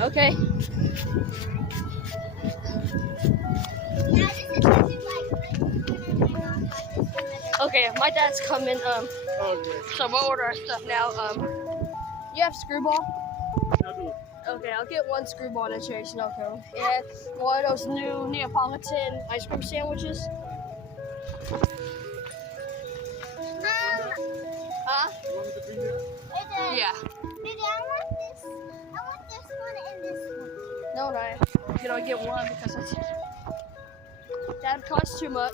Okay. Okay, my dad's coming. So we'll order our stuff now. You have screwball? Okay, I'll get one screwball and a cherry snow cone. And one of those new Neapolitan ice cream sandwiches. Huh? Yeah. I want this one and this one. No, no. You know, get one because that's that costs too much.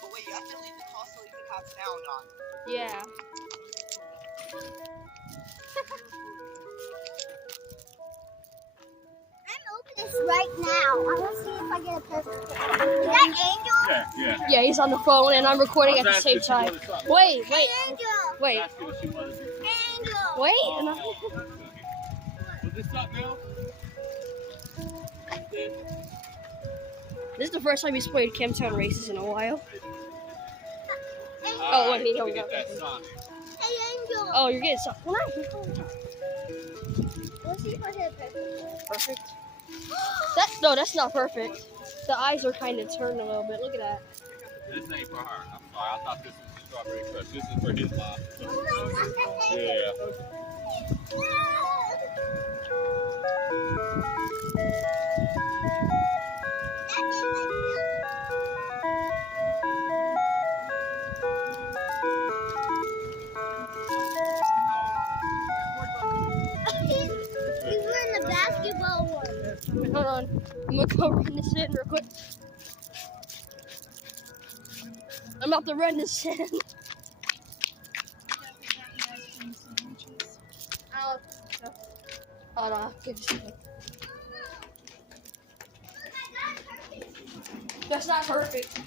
But wait, you have to leave the call so you can have sound on. Yeah. This right now. I want to see if I get a perfect. Is that Angel? Yeah. Yeah, he's on the phone and I'm recording at the same time. Wait. Angel. Wait. Angel. Wait. Was this up now? This is the first time he's played Camptown Races in a while. Angel. Oh, wait, he don't get go. that song. Hey, Angel. Oh, you're getting stuff. Let's see if I get a perfect. Perfect. That's not perfect. The eyes are kind of turned a little bit. Look at that. This ain't for her. I'm sorry. I thought this was strawberry crush. This is for his mom. Oh my God. Yeah. He's wearing the basketball one. Wait, hold on. I'm gonna go run this in real quick. I'm about to run this in. Hold on. Give me a second. That's not perfect.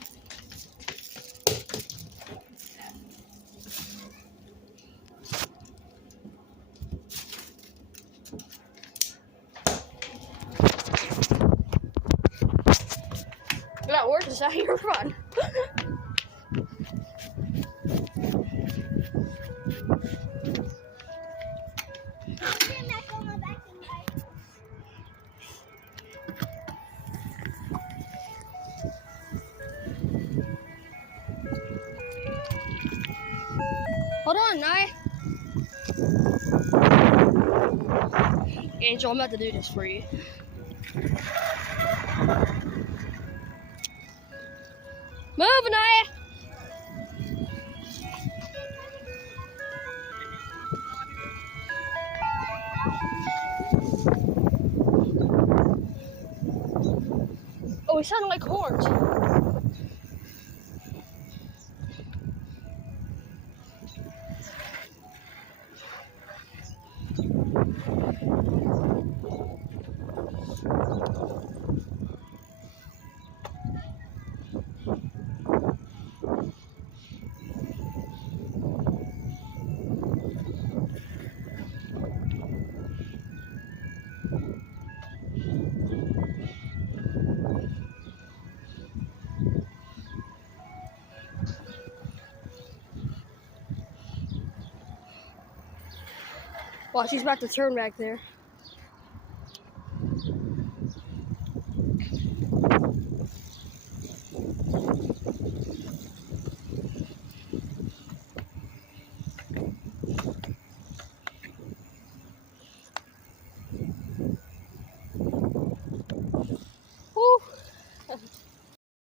That works. Is that your run? Hold on, Nye. Angel, I'm about to do this for you. Move, Nye. Oh, it sounded like horns. Watch, he's about to turn back there.